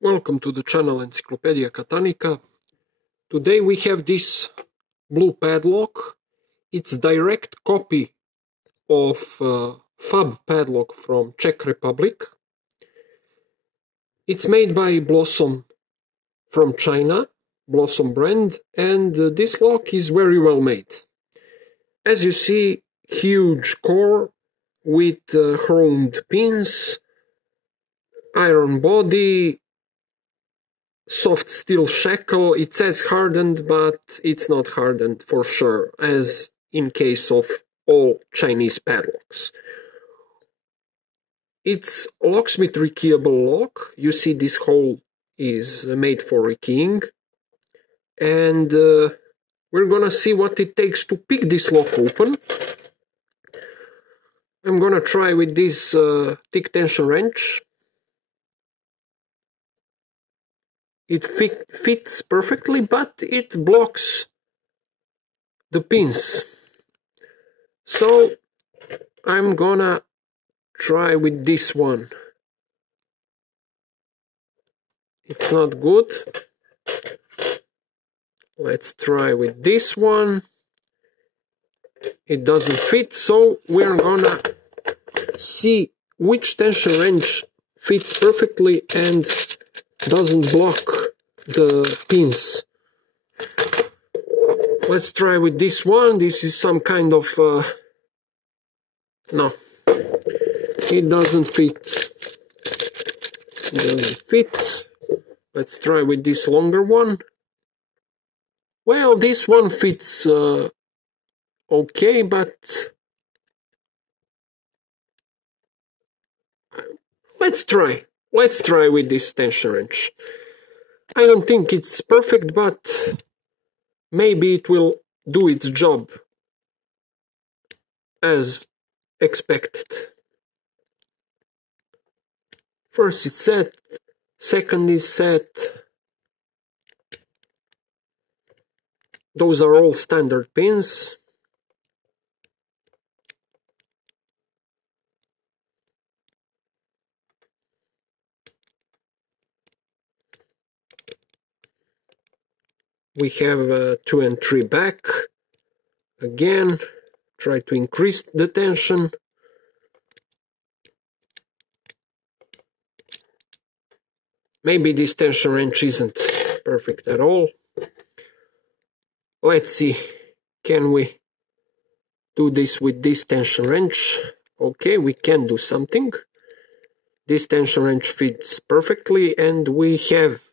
Welcome to the channel Encyclopedia Catanica. Today we have this blue padlock. It's direct copy of FAB padlock from Czech Republic. It's made by Blossom from China, Blossom brand, and this lock is very well made. As you see, huge core with chromed pins, iron body, soft steel shackle. It says hardened, but it's not hardened for sure, as in case of all Chinese padlocks. It's locksmith rekeyable lock. You see this hole is made for rekeying, and we're gonna see what it takes to pick this lock open. I'm gonna try with this thick tension wrench. It fits perfectly, but it blocks the pins. So I'm gonna try with this one. It's not good. Let's try with this one. It doesn't fit, so we're gonna see which tension wrench fits perfectly and doesn't block the pins. Let's try with this one. This is some kind of no, it doesn't fit. It doesn't fit. Let's try with this longer one. Well, this one fits okay, but let's try. Let's try with this tension wrench. I don't think it's perfect, but maybe it will do its job as expected. First it's set, second is set. Those are all standard pins. We have 2 and 3 back. Again, try to increase the tension. Maybe this tension wrench isn't perfect at all. Let's see, can we do this with this tension wrench? Okay, we can do something. This tension wrench fits perfectly, and we have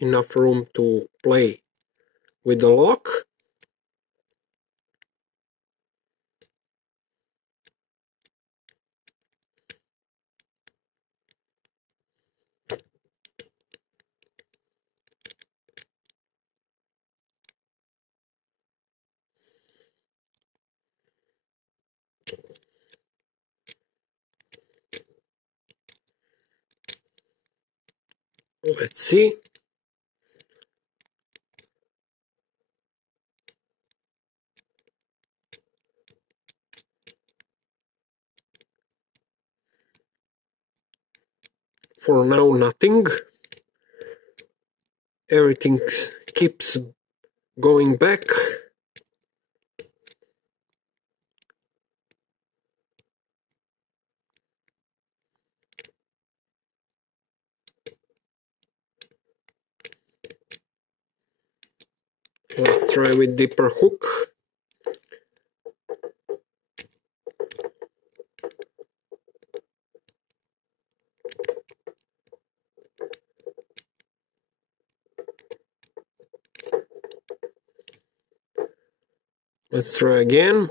enough room to play with the lock. Let's see. For now, nothing. Everything keeps going back. Let's try with deeper hook. Let's try again.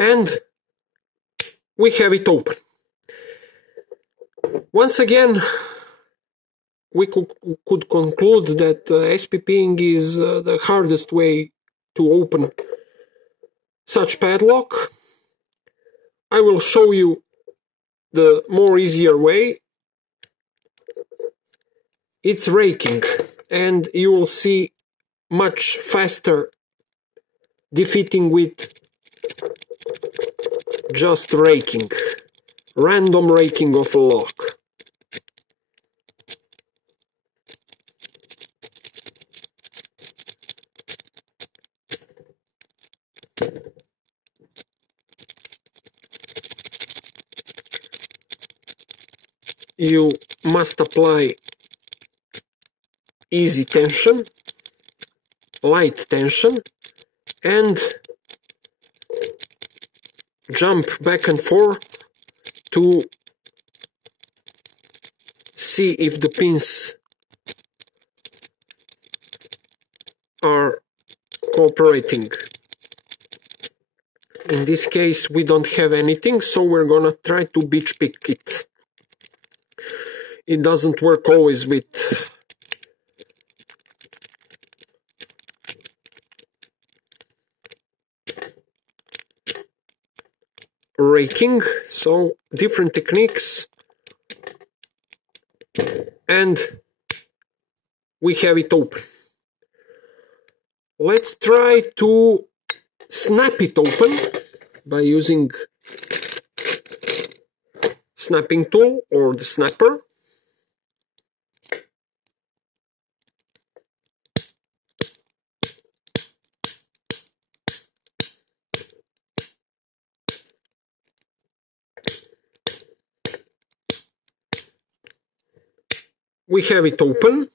And we have it open. Once again, we could conclude that SPPing is the hardest way to open such padlock. I will show you the more easier way. It's raking, and you will see much faster defeating with just raking, random raking of a lock. You must apply easy tension, light tension, and jump back and forth to see if the pins are cooperating. In this case we don't have anything, so we're gonna try to beach pick it. It doesn't work always with raking, so different techniques, and we have it open. Let's try to snap it open by using snapping tool or the snapper. We have it open.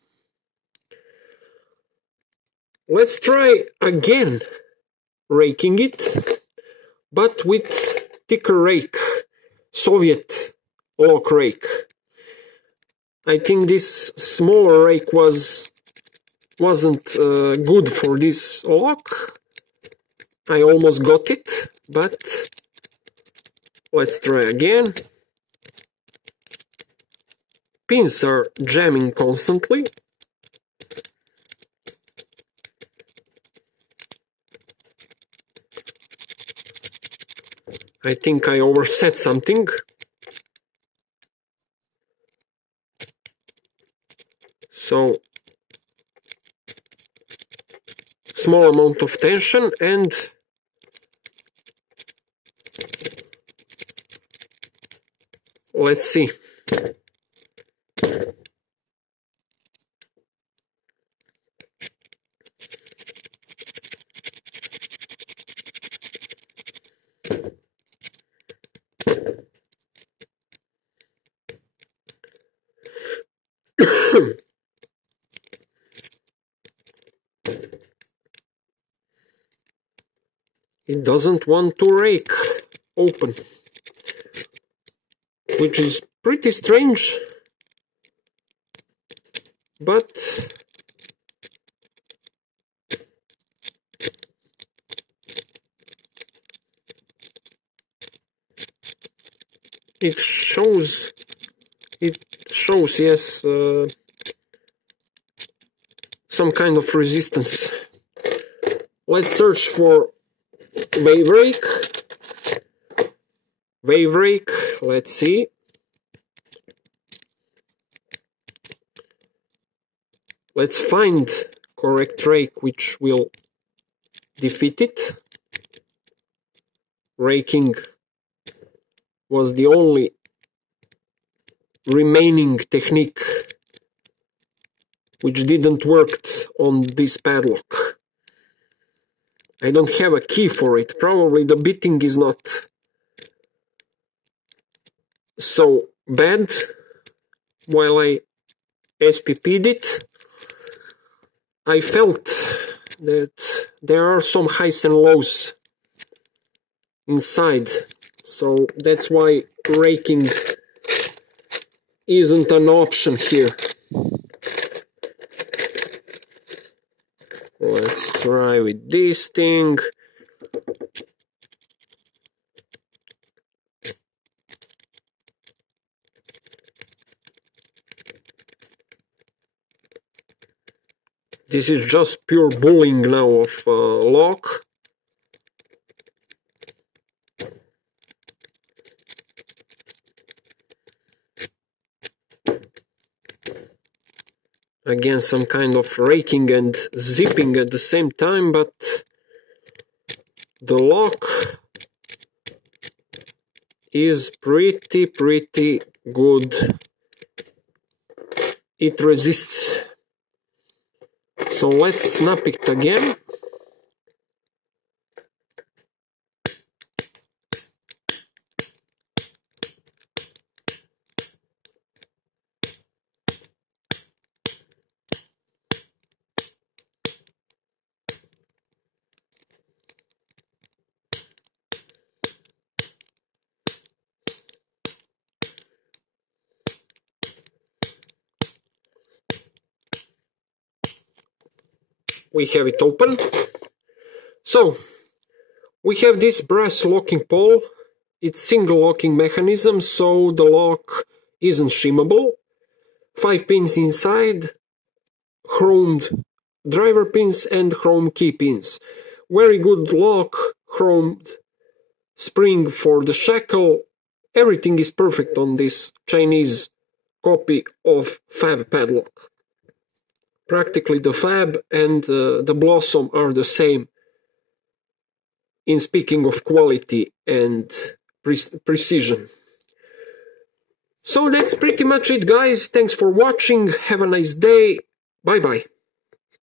Let's try again raking it, but with thicker rake, Soviet lock rake. I think this smaller rake wasn't good for this lock. I almost got it, but let's try again. Pins are jamming constantly. I think I overset something. So, small amount of tension and let's see. It doesn't want to rake open, which is pretty strange, but it shows, yes, some kind of resistance. Let's search for wave rake. Wave rake, let's see. Let's find correct rake which will defeat it. Raking was the only remaining technique which didn't work on this padlock. I don't have a key for it. Probably the bitting is not so bad while I SPP'd it. I felt that there are some highs and lows inside, so that's why raking isn't an option here. Let's try with this thing. This is just pure bullying now of lock. Again, some kind of raking and zipping at the same time, but the lock is pretty good. It resists. So let's snap it again. We have it open. So we have this brass locking pole. It's single locking mechanism, so the lock isn't shimmable. 5 pins inside, chromed driver pins and chrome key pins. Very good lock, chromed spring for the shackle. Everything is perfect on this Chinese copy of FAB padlock. Practically the FAB and the Blossom are the same in speaking of quality and precision. So that's pretty much it, guys. Thanks for watching. Have a nice day. Bye bye.